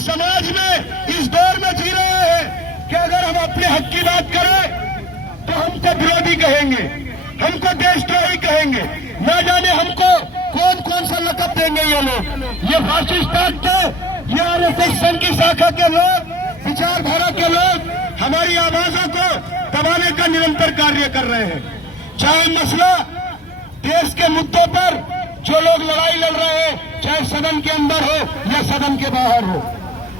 इस समाज में इस दौर में जी रहे हैं कि अगर हम अपने हक की बात करें तो हमको विरोधी कहेंगे, हमको देशद्रोही कहेंगे, न जाने हमको कौन कौन सा लक़ब देंगे ये लोग। ये फासिस्ट ताकतें, ये आरएसएस संघ की शाखा के लोग, विचारधारा के लोग हमारी आवाजों को दबाने का निरंतर कार्य कर रहे हैं। चाहे मसला देश के मुद्दों पर जो लोग लड़ाई लड़ रहे हैं, चाहे सदन के अंदर हो या सदन के बाहर हो,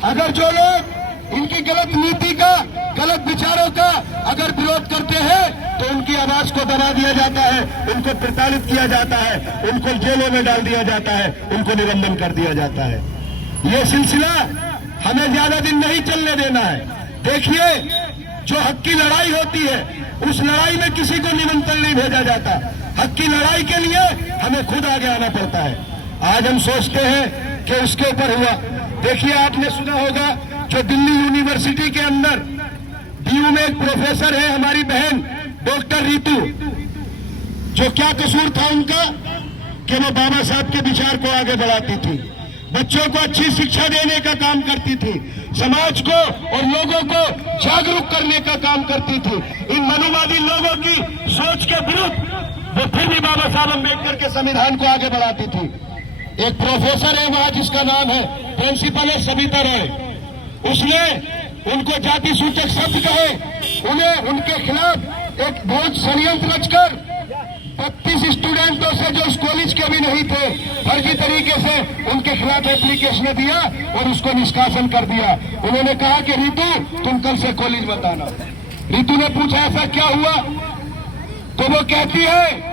अगर जो लोग इनकी गलत नीति का, गलत विचारों का अगर विरोध करते हैं तो उनकी आवाज को दबा दिया जाता है, उनको प्रताड़ित किया जाता है, उनको जेलों में डाल दिया जाता है, उनको निलंबन कर दिया जाता है। ये सिलसिला हमें ज्यादा दिन नहीं चलने देना है। देखिए, जो हक की लड़ाई होती है उस लड़ाई में किसी को निमंत्रण नहीं भेजा जाता। हक की लड़ाई के लिए हमें खुद आगे आना पड़ता है। आज हम सोचते हैं कि उसके ऊपर हुआ। देखिए, आपने सुना होगा जो दिल्ली यूनिवर्सिटी के अंदर डीयू में एक प्रोफेसर है, हमारी बहन डॉक्टर रितु, जो क्या कसूर था उनका कि वो बाबा साहब के विचार को आगे बढ़ाती थी, बच्चों को अच्छी शिक्षा देने का काम करती थी, समाज को और लोगों को जागरूक करने का काम करती थी। इन मनुवादी लोगों की सोच के विरुद्ध वो फिर भी बाबा साहब अम्बेडकर के संविधान को आगे बढ़ाती थी। एक प्रोफेसर है वहां जिसका नाम है, प्रिंसिपल है सविता रॉय, उसने उनको जाति सूचक शब्द कहे, उन्हें उनके खिलाफ एक बहुत षड्यंत्र रचकर 32 स्टूडेंटों से जो इस कॉलेज के भी नहीं थे, फर्जी तरीके से उनके खिलाफ एप्लीकेशन दिया और उसको निष्कासन कर दिया। उन्होंने कहा कि रितु तुम कल से कॉलेज मत आना। रितु ने पूछा ऐसा क्या हुआ, तो वो कहती है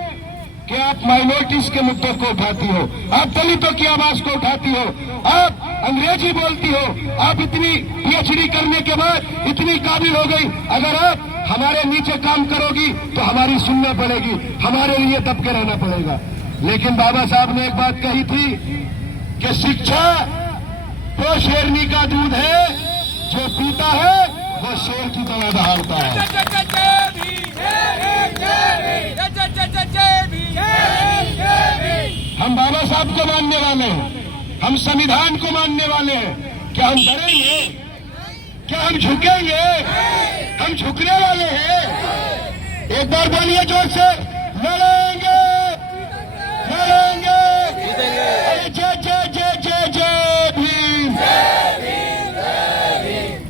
कि आप माइनॉरिटीज के मुद्दों को उठाती हो, आप दलितों की आवाज को उठाती हो, आप अंग्रेजी बोलती हो, आप इतनी पीएचडी करने के बाद इतनी काबिल हो गई, अगर आप हमारे नीचे काम करोगी तो हमारी सुनना पड़ेगी, हमारे लिए दब के रहना पड़ेगा। लेकिन बाबा साहब ने एक बात कही थी कि शिक्षा वो शेरनी का दूध है, जो पीता है वो शेर की तरह दहाड़ता है। हम बाबा साहब को मानने वाले हैं, हम संविधान को मानने वाले हैं। क्या हम डरेंगे? क्या हम झुकेंगे? हम झुकने वाले हैं। एक बार बोलिए जोर से, लड़ेंगे, लड़ेंगे। जय जय जय जय जय भीम,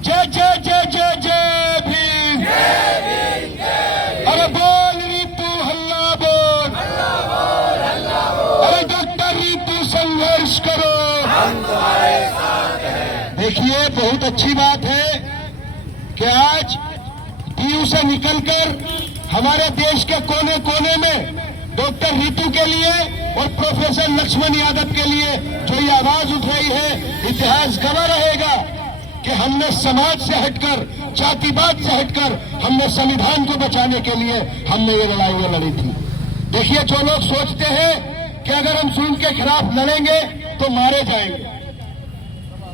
जय जय जय जय जय भीम। अरे बोल रितु हल्ला बोल, अरे डॉक्टर रितु संघर्ष करो। देखिए, बहुत अच्छी बात है कि आज डीयू से निकलकर हमारे देश के कोने कोने में डॉक्टर रितु के लिए और प्रोफेसर लक्ष्मण यादव के लिए जो ये आवाज उठ रही है, इतिहास गवाह रहेगा कि हमने समाज से हटकर, जातिवाद से हटकर हमने संविधान को बचाने के लिए हमने ये लड़ाइयां लड़ी थी। देखिए, जो लोग सोचते हैं कि अगर हम जुल्म के खिलाफ लड़ेंगे तो मारे जाएंगे,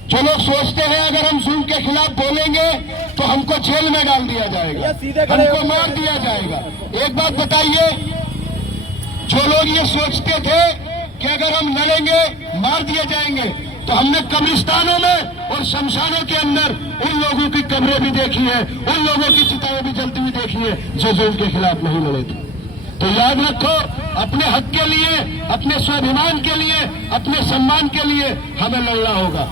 जो लोग सोचते हैं अगर हम जुल्म के खिलाफ बोलेंगे तो हमको जेल में डाल दिया जाएगा, हमको मार दिया जाएगा। एक बात बताइए, जो लोग ये सोचते थे कि अगर हम लड़ेंगे मार दिए जाएंगे, तो हमने कब्रिस्तानों में और शमशानों के अंदर उन लोगों की कब्रें भी देखी है, उन लोगों की चिताएं भी जलती हुई देखी है जो जुल्म के खिलाफ नहीं लड़े थे। तो याद रखो, अपने हक के लिए, अपने स्वाभिमान के लिए, अपने सम्मान के लिए हमें लड़ना होगा।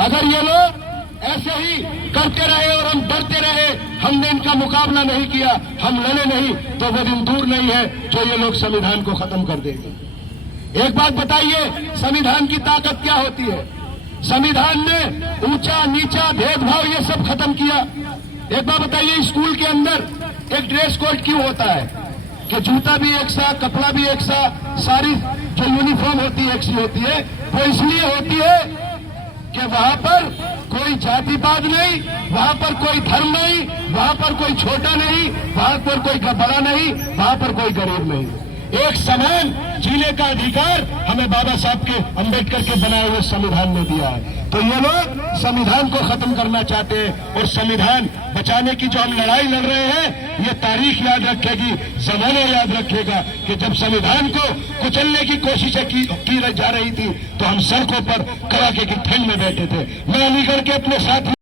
अगर ये लोग ऐसे ही करते रहे और हम डरते रहे, हमने इनका मुकाबला नहीं किया, हम लड़े नहीं, तो वो दिन दूर नहीं है जो ये लोग संविधान को खत्म कर देंगे। एक बात बताइए, संविधान की ताकत क्या होती है? संविधान ने ऊंचा नीचा भेदभाव ये सब खत्म किया। एक बात बताइए, स्कूल के अंदर एक ड्रेस कोड क्यों होता है कि जूता भी एक सा, कपड़ा भी एक सा, सारी जो यूनिफॉर्म होती है एक सी होती है। वो इसलिए होती है कि वहां पर कोई जातिवाद नहीं, वहां पर कोई धर्म नहीं, वहां पर कोई छोटा नहीं, वहां पर कोई बड़ा नहीं, वहां पर कोई गरीब नहीं। एक समान जीने का अधिकार हमें बाबा साहब के अंबेडकर के बनाए हुए संविधान ने दिया है। तो ये लोग संविधान को खत्म करना चाहते हैं और संविधान बचाने की जो हम लड़ाई लड़ रहे हैं, ये तारीख याद रखेगी, जमाना याद रखेगा कि जब संविधान को कुचलने की कोशिशें की जा रही थी तो हम सड़कों पर कड़ाके की ठंड में बैठे थे। मैं अलीगढ़ के अपने साथी